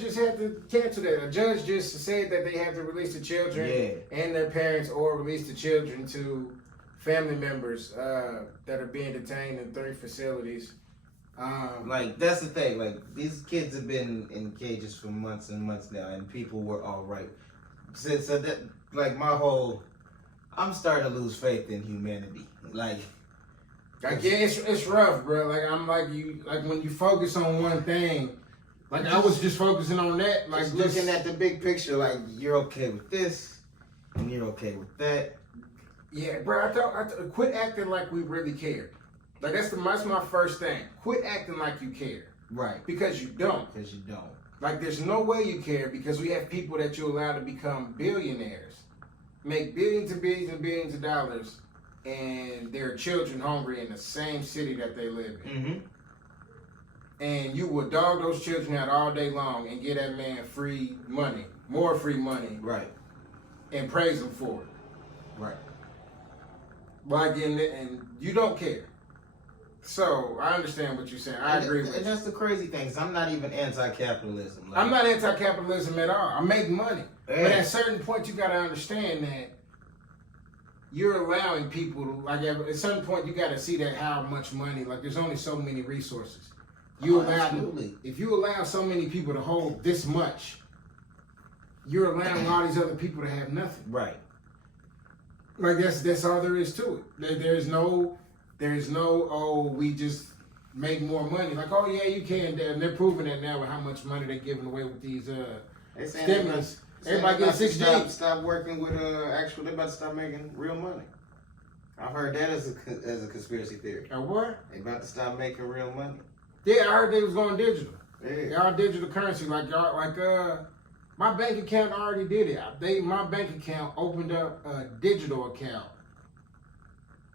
just had to cancel that. The judge just said that they have to release the children and their parents, or release the children to family members that are being detained in 3 facilities. Like that's the thing. Like these kids have been in cages for months and months now, and people were all right. So that like I'm starting to lose faith in humanity. Like yeah, it's rough, bro. Like I'm like you. Like when you focus on one thing, Like I was just focusing on that. Like just looking at the big picture. Like you're okay with this, and you're okay with that. Yeah, bro. I thought quit acting like we really cared. Like that's my first thing. Quit acting like you care. Right. Because you don't. Because you don't. Like there's no way you care because we have people that you allow to become billionaires, make billions and billions and billions of dollars, and their children hungry in the same city that they live in. Mm-hmm. And you will dog those children out all day long and give that man free money, more free money, right, and praise him for it. Right. By getting it, and you don't care. So I understand what you're saying. I agree with you. And that's the crazy thing. I'm not even anti-capitalism. I'm not anti-capitalism at all. I make money, yeah. But at a certain point, you got to understand that you're allowing people to like. At a certain point, you got to see that how much money. Like, there's only so many resources. Absolutely. If you allow so many people to hold this much, you're allowing all these other people to have nothing. Right. Like that's all there is to it. There's no oh, we just make more money. Like, oh yeah, you can. And they're proving that now with how much money they're giving away with these stimulus. Everybody gets $6. Stop working with actual. They're about to start making real money. I've heard that as a conspiracy theory. A what? They about to start making real money. Yeah, I heard they was going digital. Yeah. Y'all digital currency, my bank account already did it. My bank account opened up a digital account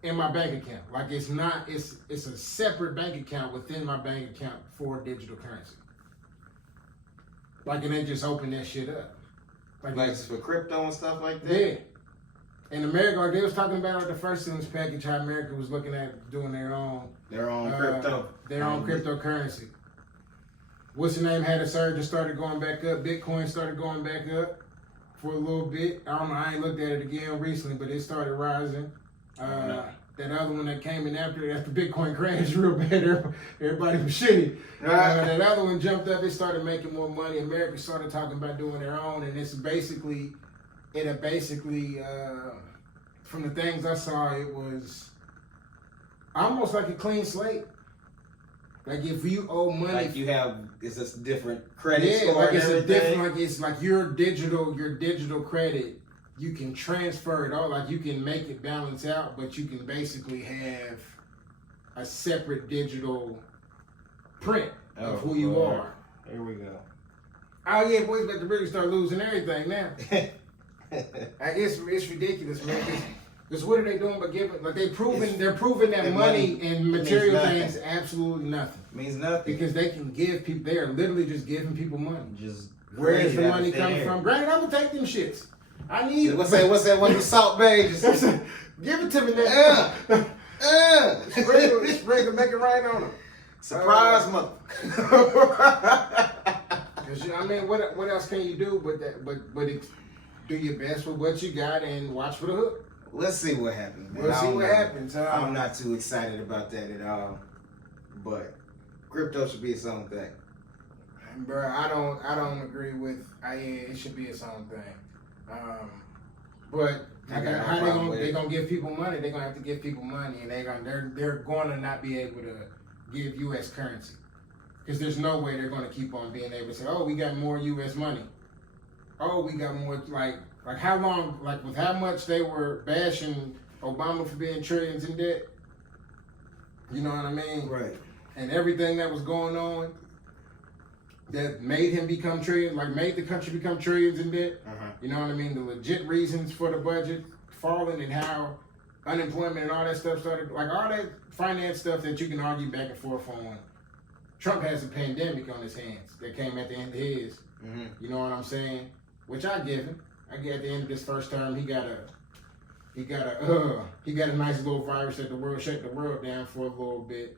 in my bank account. Like it's a separate bank account within my bank account for digital currency. Like, and they just opened that shit up. Like for crypto and stuff like that? Yeah. In America, like they was talking about like the first stimulus package, how America was looking at doing their own crypto. Their own cryptocurrency. What's the name had a surge and started going back up. Bitcoin started going back up for a little bit. I don't know, I ain't looked at it again recently, but it started rising. That other one that came in after Bitcoin crashed real bad, everybody was shitty. That other one jumped up, it started making more money. America started talking about doing their own, and it'll basically, from the things I saw, it was almost like a clean slate. Like if you owe money, like you have, it's a different credit score. Like it's and a everything. different, like it's like your digital credit. You can transfer it all, like you can make it balance out, but you can basically have a separate digital print of who you are. Here we go. Oh yeah, boys about to really start losing everything now. It's ridiculous, man. Because what are they doing but giving? Like they're proving that money and material things absolutely nothing. Means nothing. Because they can give people. They are literally just giving people money. Just where is the money coming from? Granted, I'm gonna take them shits. I need it. What's that one? The Salt Bay. Just give it to me now. Sprinkle, make it rain on them. Surprise, mother. I mean, what else can you do but that? But do your best with what you got and watch for the hook. Let's see what happens. Man. We'll see what happens. I'm not too excited about that at all. But crypto should be its own thing. Bro, I don't agree with. It should be its own thing. But how they gonna give people money? They're gonna have to give people money, and they're going to not be able to give U.S. currency because there's no way they're going to keep on being able to say, oh, we got more U.S. money. Oh, we got more like how long, like with how much they were bashing Obama for being trillions in debt. You know what I mean? Right. And everything that was going on that made him become trillions, like made the country become trillions in debt. You know what I mean? The legit reasons for the budget falling and how unemployment and all that stuff started, like all that finance stuff that you can argue back and forth on. Trump has a pandemic on his hands that came at the end of his. You know what I'm saying? Which I give him. I get at the end of this first term, he got a nice little virus that shut the world down for a little bit.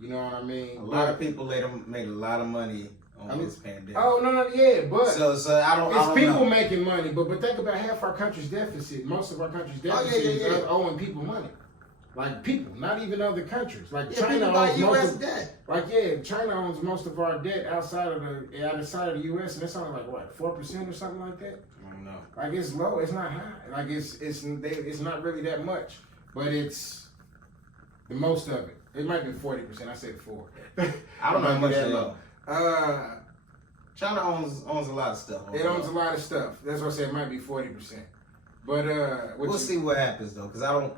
You know what I mean? A lot of people made a lot of money on this pandemic. Oh no, yeah, but so I don't people know. making money, but think about half our country's deficit. Most of our country's deficit is owing people money. Like people, not even other countries. Like China owns most of debt. China owns most of our debt outside of the U.S. and it's only like what 4% or something like that. I don't know. Like it's low, it's not high. Like it's not really that much, but it's the most of it. It might be 40%. I said 4. I don't know how much they owe. China owns a lot of stuff. It owns a lot of stuff. That's why I said it might be 40%. But we'll see what happens though, because I don't.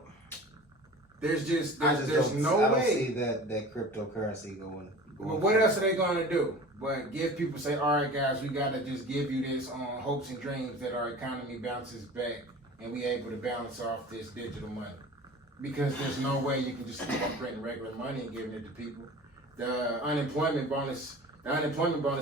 There's no I don't way. see that cryptocurrency going. Well, what else are they going to do? But give people say, all right, guys, we got to just give you this on hopes and dreams that our economy bounces back and we able to balance off this digital money. Because there's no way you can just keep on printing regular money and giving it to people. The unemployment bonus is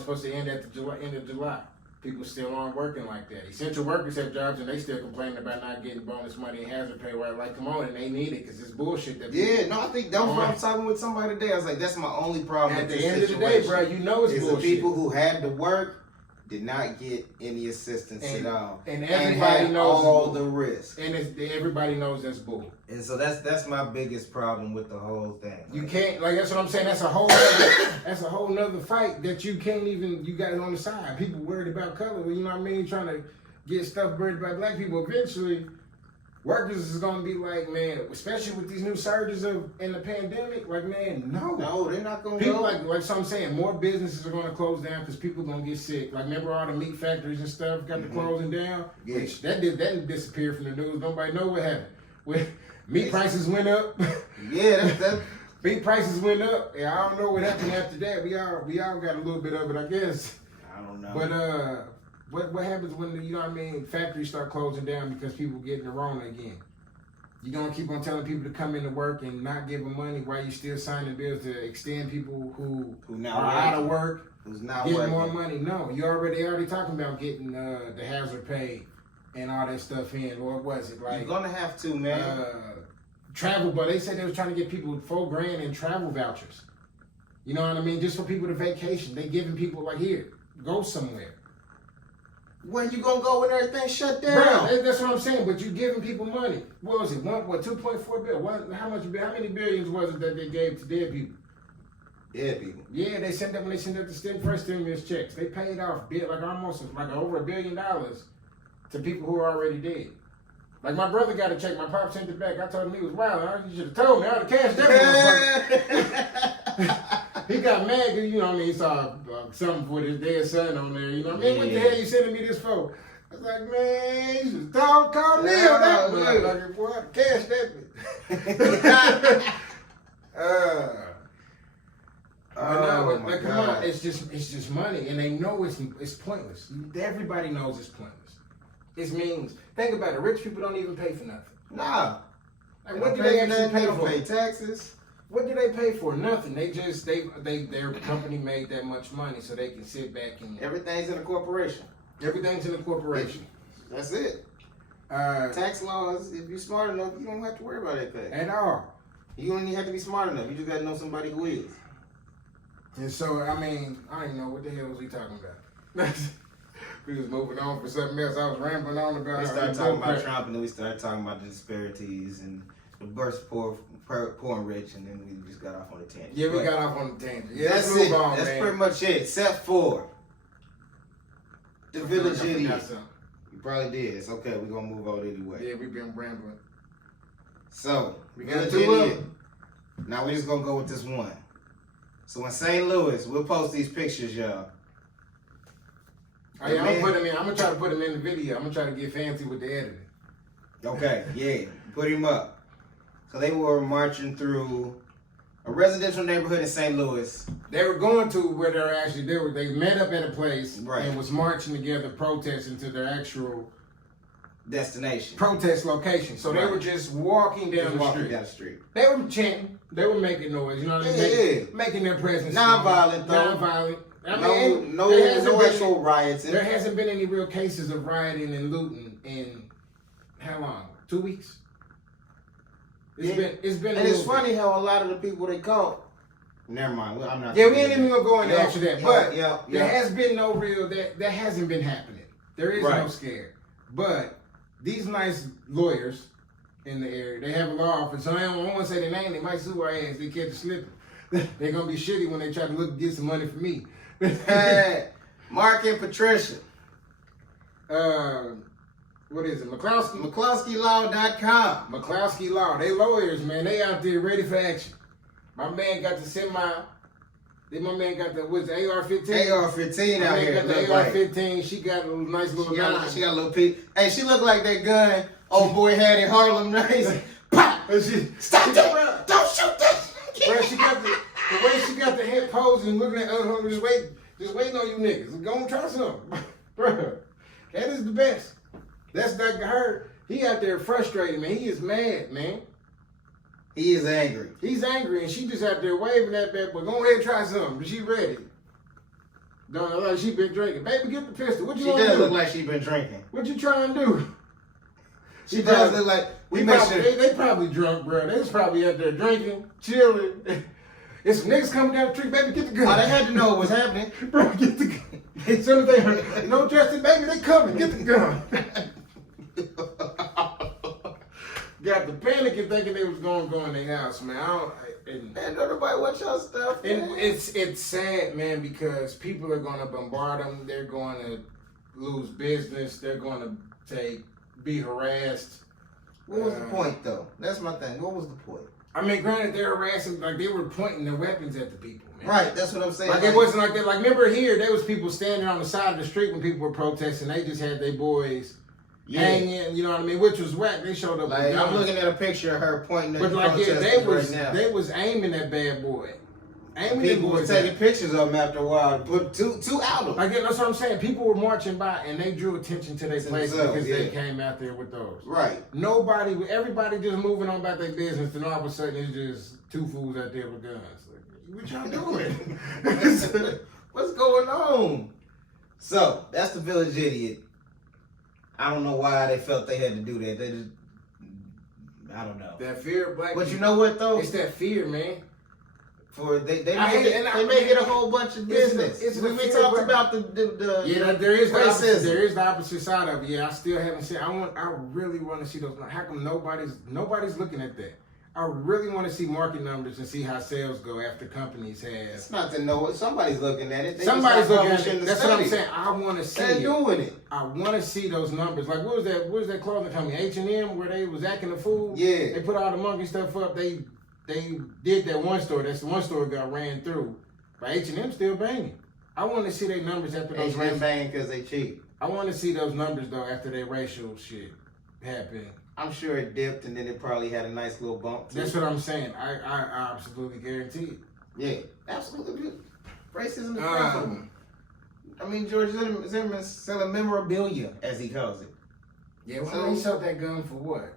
supposed to end at the end of July. People still aren't working like that. Essential workers have jobs and they still complaining about not getting bonus money and hazard pay. Right? Like, come on, and they need it because it's bullshit. That I think that was what I was talking with somebody today. I was like, that's my only problem. At the end of the day, bro, you know it's bullshit. The people who had to work did not get any assistance at all, and everybody knows all the risk, and everybody knows that's bull. And so that's my biggest problem with the whole thing. You can't, that's what I'm saying. That's a whole nother fight that you can't even. You got it on the side. People worried about color. You know what I mean? Trying to get stuff worried about black people. Eventually, workers is gonna be like, man, especially with these new surges in the pandemic. Like, man, no, they're not gonna people go. like so I'm saying, more businesses are gonna close down because people gonna get sick. Like, remember all the meat factories and stuff got to closing down? Yeah. Which that didn't disappear from the news. Nobody know what happened. When meat prices went up. Yeah, that. Meat prices went up. Yeah, I don't know what happened after that. We all got a little bit of it, I guess. I don't know. But what happens when factories start closing down because people getting the Rona again? You gonna keep on telling people to come into work and not give them money while you still signing bills to extend people who now are out of work, who's not getting working more money? No, they already talking about getting the hazard pay and all that stuff in. Or what was it like? You're gonna have to, man. Travel, but they said they was trying to get people $4,000 in travel vouchers. You know what I mean? Just for people to vacation. They giving people like, here, go somewhere. Where you gonna go when everything shut down? Bro, that's what I'm saying. But you giving people money. What was it? 2.4 billion? How many billions was it that they gave to dead people? Dead people. Yeah, they sent up the first stimulus checks. They paid off almost over $1 billion to people who are already dead. Like, my brother got a check. My pop sent it back. I told him he was wild. You should have told me. I would have cashed that motherfucker. He got mad because, he saw something for his dead son on there. You know what I mean? What the hell you sending me this for? I was like, man, you should have called me on that motherfucker. Boy, I cashed that bitch. Come on. It's just money. And they know it's pointless. Everybody knows it's pointless. It means, think about it. Rich people don't even pay for nothing. Nah. Like, what do they actually pay for? Pay taxes. What do they pay for? Nothing. They just their company made that much money, so they can sit back and everything's in a corporation. Everything's in a corporation. That's it. Tax laws. If you're smart enough, you don't have to worry about anything at all. You don't even have to be smart enough. You just got to know somebody who is. And so, I didn't know what the hell was he talking about. We was moving on for something else. I was rambling on about. We started talking about Trump, and then we started talking about the disparities and the burst poor and rich, and then we just got off on a tangent. Yeah, we got off on the tangent. Yeah, that's it. That's pretty much it, except for the village idiot. You probably did. It's okay. We're gonna move on anyway. Yeah, we've been rambling. So we got two of them. Now we're just gonna go with this one. So in St. Louis, we'll post these pictures, y'all. I'm gonna try to put him in the video. I'm gonna try to get fancy with the editing. Okay, yeah, put him up. So they were marching through a residential neighborhood in St. Louis. They were going to where they met up at a place right. And was marching together, protesting to their actual destination, protest location. So they were just walking down the street. They were chanting. They were making noise. You know what I mean? Making their presence non-violent. Non-violent. No actual riots. There hasn't been any real cases of rioting and looting in how long? 2 weeks. It's been. And it's funny how a lot of the people they caught. Never mind. I'm not. Yeah, we ain't even gonna go into after that. But there has been no real that hasn't been happening. There is no scare. But these nice lawyers in the area, they have a law office. So I don't want to say their name. They might sue our ass. They catch a slip. They're gonna be shitty when they try to get some money from me. Mark and Patricia. What is it? McCloskey? McCloskeylaw.com. McCloskey Law. They lawyers, man. They out there ready for action. My man got the semi. Then my man got the AR-15. AR-15 out here. Got the AR-15. She got a nice little gun. She got a little piece. Hey, she looked like that gun old boy had in Harlem Nights. Pop! Stop that! Don't shoot that! Bro, she got the way she got the head pose and looking at her, just waiting on you niggas. Go and try something. Bro, that is the best. That's like her. He out there frustrated, man. He is mad, man. He is angry. He's angry, and she just out there waving that bad boy. Go ahead and try something. She ready. Don't look like she been drinking. Baby, get the pistol. What you want to do? She does look like she been drinking. What you trying to do? She does look like they probably drunk, bro. They was probably out there drinking, chilling. It's some niggas coming down the street, baby, get the gun. Oh, they had to know what was happening. Bro, get the gun. As soon as they heard, no Justin, baby, they coming, get the gun. Got the panic and thinking they was gonna go in their house, man. Man, don't nobody watch your stuff. And it's sad, man, because people are gonna bombard them. They're going to lose business. They're going to be harassed. What was the point, though? That's my thing. What was the point? I mean, granted, they're harassing, like they were pointing their weapons at the people, man. Right, that's what I'm saying. Like it wasn't like that. Like remember here, there was people standing on the side of the street when people were protesting. They just had their boys hanging, you know what I mean? Which was whack. They showed up. Like I'm looking at a picture of her pointing at the protesters right now. They was aiming at bad boy. People were taking pictures of them after a while. Put two out of them. Like that's what I'm saying. People were marching by and they drew attention to their place because they came out there with those. Right. Everybody just moving on about their business, and all of a sudden it's just two fools out there with guns. Like, what y'all doing? What's going on? So that's the village idiot. I don't know why they felt they had to do that. They just, I don't know. That fear of black. But you know what though? It's that fear, man. For they make it a whole bunch of business. We talked about the there is racism. There is the opposite side of it. Yeah, I still haven't seen. I really want to see those. How come nobody's looking at that? I really want to see market numbers and see how sales go after companies have. It's not to know it. Somebody's looking at it. Somebody's looking at it. That's what I'm saying. I want to see. They're doing it. I want to see those numbers. Like what was that clothing company H&M where they was acting a fool? Yeah. They put all the monkey stuff up. They did that one store. That's the one store got ran through. But H&M still banging. I want to see their numbers after those. H&M banging because they cheap. I want to see those numbers though after their racial shit happened. I'm sure it dipped and then it probably had a nice little bump too. That's what I'm saying. I absolutely guarantee it. Yeah, absolutely. Racism is profitable. I mean, George Zimmerman's selling memorabilia, as he calls it. Yeah, well, he sold that gun for what?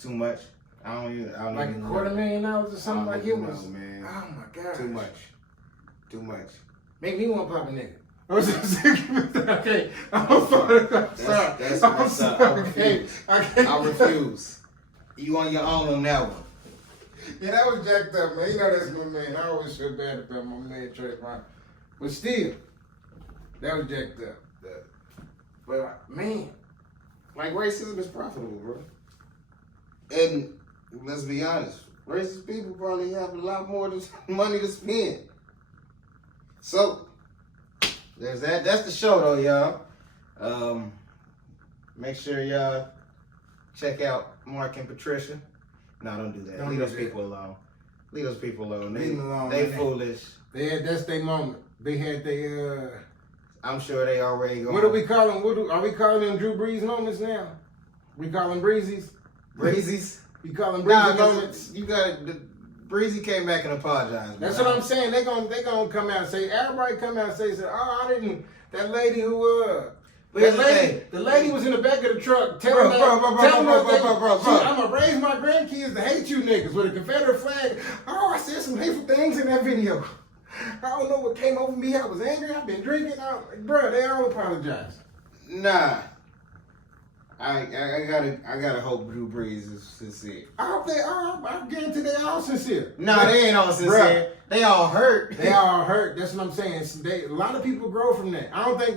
Too much. I don't even like $250,000 or something like it was. Man. Oh my god. Too much. Make me want to pop a nigga. Okay, I'm sorry. I refuse. You on your own on that one. Yeah, that was jacked up, man. You know that's my man. I always feel bad about my man Trey Brown. But still, that was jacked up. But man, like racism is profitable, bro. And let's be honest, racist people probably have a lot more money to spend. So there's that. That's the show though, y'all. Make sure y'all check out Mark and Patricia. No, don't do that. Leave those people alone. Leave those people alone. Leave them alone. They foolish. That's their moment. They had their I'm sure they already going. What do we call them? Are we calling them Drew Brees moments now? We call them Breezies? Breezies? We call them Breezy moments? You got Breezy came back and apologized. That's what I'm saying. They gonna come out and say, everybody come out and say, oh, I didn't, that lady who, the lady was in the back of the truck telling her, I'm gonna raise my grandkids to hate you niggas with a Confederate flag. Oh, I said some hateful things in that video. I don't know what came over me. I was angry. I've been drinking. Bro, they all apologize. Nah. I gotta hope Drew Brees is sincere. I hope they are. I guarantee they all sincere. No, they ain't all sincere. Bruh. They all hurt. They all hurt. That's what I'm saying. A lot of people grow from that. I think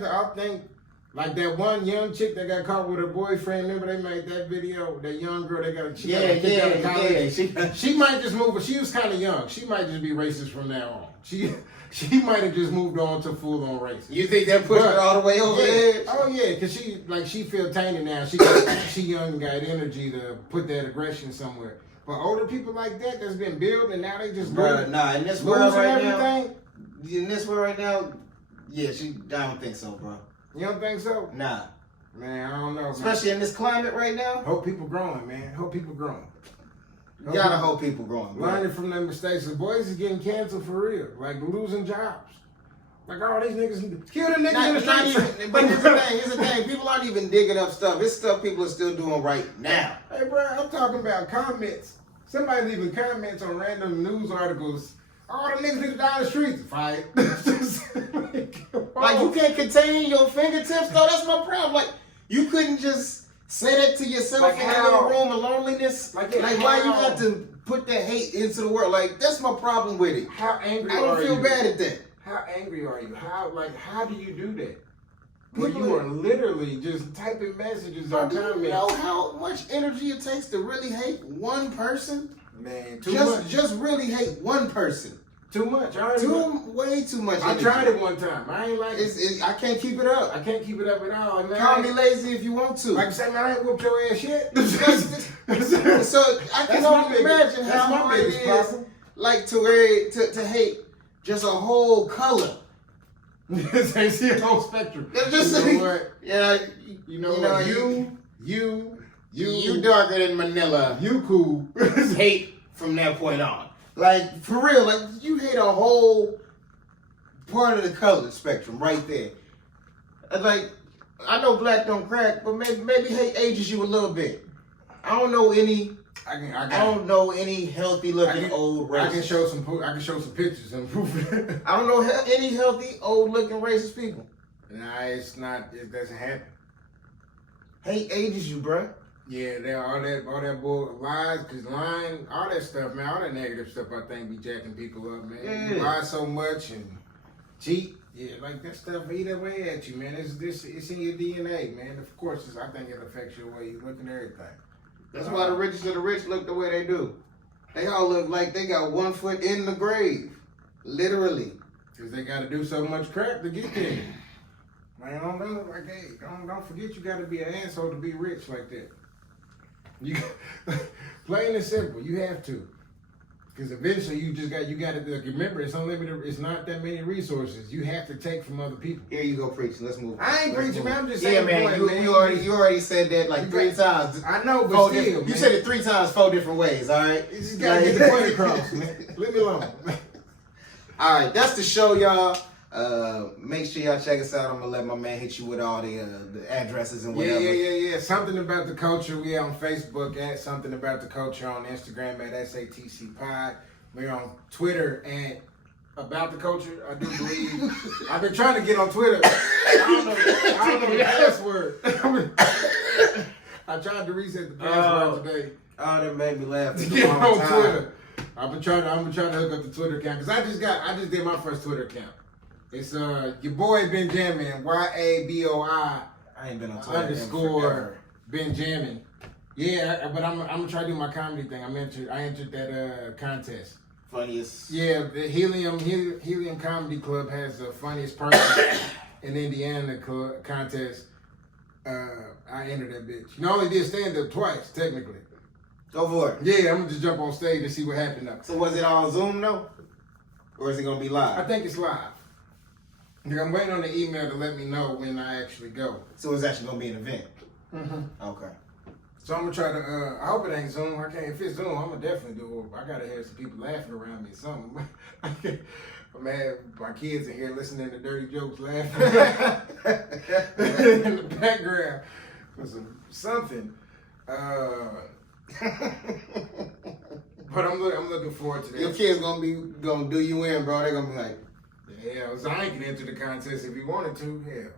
like that one young chick that got caught with her boyfriend. Remember they made that video? That young girl, they got a chick out of college. She might just move. She was kind of young. She might just be racist from now on. She might have just moved on to full on racist. You think that pushed her all the way over the edge? Oh yeah, because she feel tainted now. She young and got energy to put that aggression somewhere. But older people like that's been built and now they just in this world right now, in this way right now, yeah, I don't think so, bro. You don't think so? Nah. Man, I don't know. Especially in this climate right now. Hope people growing, man. Hope people growing. You gotta hope people growing. Learning from their mistakes. The boys is getting canceled for real. Like losing jobs. Like all these niggas, kill the niggas in the streets. But here's the thing. People aren't even digging up stuff. It's stuff people are still doing right now. Hey, bro, I'm talking about comments. Somebody leaving comments on random news articles. All the niggas down the streets fight. Like you can't contain your fingertips though. That's my problem. Like you couldn't just say that to yourself like in a little room of loneliness. Like why you got to put that hate into the world? Like that's my problem with it. How angry I don't are feel you? bad at that. How angry are you? How do you do that? When you are literally just typing messages on comments. Do you know how much energy it takes to really hate one person? Man, too much. Just really hate one person. Too much. Way too much. I tried it one time. I ain't like it. I can't keep it up. I can't keep it up at all. Man. Call me lazy if you want to. Like say, man, I ain't whooped your ass yet. So I can only imagine how hard it is, problem. Like to hate just a whole color. They see a whole spectrum. Just you know what? Yeah, you know what? You darker than Manila. You cool. Hate from that point on. Like for real, like you hate a whole part of the color spectrum right there. Like I know black don't crack, but maybe hate ages you a little bit. I don't know any. I don't know any healthy looking old racist. I can show some pictures and proof. I don't know any healthy old looking racist people. Nah, it's not. It doesn't happen. Hate ages you, bruh. Yeah, all that bull lies, cause lying, all that stuff, man, all that negative stuff, I think be jacking people up, man. Yeah. You lie so much and cheat, yeah, like that stuff eat away at you, man. It's in your DNA, man. Of course, I think it affects your way you look and everything. That's why the richest of the rich look the way they do. They all look like they got 1 foot in the grave, literally. Cause they got to do so much crap to get there. Man, don't forget you got to be an asshole to be rich like that. You plain and simple, you have to, because eventually you got to remember it's unlimited. It's not that many resources. You have to take from other people. Here you go preaching. Let's move. I ain't preaching, man. I'm just saying. Yeah, man. You already said that like 3 times. I know, but still, you said it 3 times, 4 different ways. All right. You just gotta get the point across, man. Leave me alone. All right, that's the show, y'all. Make sure y'all check us out. I'm gonna let my man hit you with all the addresses and whatever. Yeah. Something About the Culture. We on Facebook at Something About the Culture. On Instagram at SATC Pod. We're on Twitter at About the Culture. I do believe. I've been trying to get on Twitter. I don't know the password. I tried to reset the password today. Oh, that made me laugh. To get on Twitter. I'm gonna try to hook up the Twitter account because I just did my first Twitter account. It's your boy Benjamin, YABOI. I ain't been on Twitter _ Benjamin. Yeah, but I'm gonna try to do my comedy thing. I entered that contest. Funniest. Yeah, the Helium Comedy Club has the funniest person in Indiana contest. I entered that bitch. You know, I only did stand up twice technically. Go for it. Yeah, I'm gonna just jump on stage and see what happened now. So was it on Zoom though, or is it gonna be live? I think it's live. I'm waiting on the email to let me know when I actually go. So it's actually gonna be an event. Mm-hmm. Okay. So I'm gonna try to. I hope it ain't Zoom. I can't. If it's Zoom, I'm gonna definitely do it. I gotta have some people laughing around me. Something. I'm mad. My kids in here listening to dirty jokes, laughing in the background for something. But I'm looking forward to that. Your kids gonna do you in, bro. They're gonna be like, hell, Zion can enter the contest if he wanted to. Hell,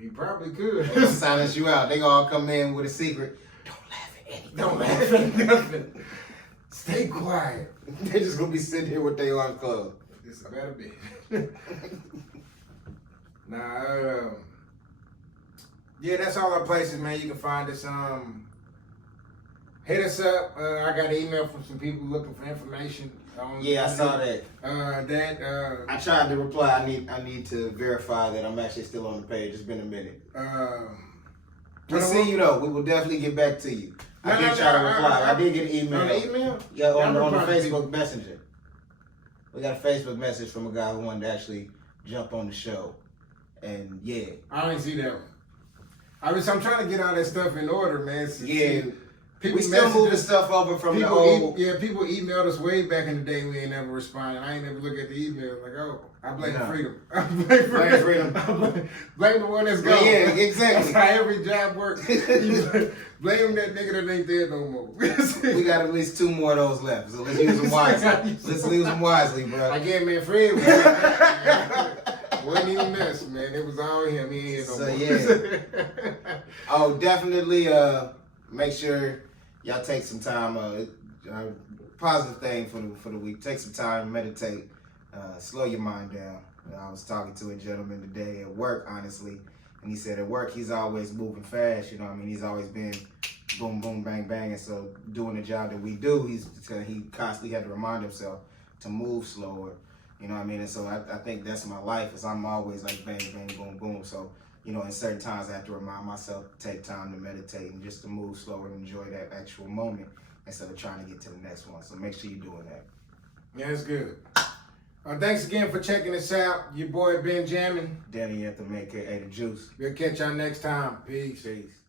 he probably could. They'll silence you out. They gonna all come in with a secret. Don't laugh at anything. Don't laugh at nothing. Stay quiet. They're just gonna be sitting here with their arms closed. This better be. Nah, yeah, that's all our places, man. You can find us. Hit us up. I got an email from some people looking for information. Yeah, I saw that. I tried to reply. I need to verify that I'm actually still on the page. It's been a minute. We'll see you though. We will definitely get back to you. I did try to reply. I did get an email. On the email? Yeah, on the Facebook Messenger. We got a Facebook message from a guy who wanted to actually jump on the show. And yeah. I didn't see that one. I'm trying to get all that stuff in order, man. Yeah. We still moving stuff over from the old. People emailed us way back in the day. We ain't never responded. I ain't never look at the email. Like, oh, I blame freedom. I blame freedom. Blame the one that's gone. Yeah, exactly. That's how every job works. Blame that nigga that ain't there no more. We got at least 2 more of those left. So let's use them wisely. Let's use them wisely, bro. Again, man, Fred wasn't even this, man. It was all him. He ain't here no more. Yeah. Oh, definitely. Make sure y'all take some time. Positive thing for the week. Take some time, meditate, slow your mind down. I was talking to a gentleman today at work, honestly, and he said at work he's always moving fast. You know what I mean? He's always been boom, boom, bang, bang, and so doing the job that we do, he constantly had to remind himself to move slower. You know what I mean? And so I think that's my life, is I'm always like bang, bang, boom, boom. So, you know, in certain times I have to remind myself to take time to meditate and just to move slower and enjoy that actual moment instead of trying to get to the next one. So make sure you're doing that. Yeah, it's good. Thanks again for checking us out. Your boy Benjamin. Danny Anthem, aka The Juice. We'll catch y'all next time. Peace. Peace.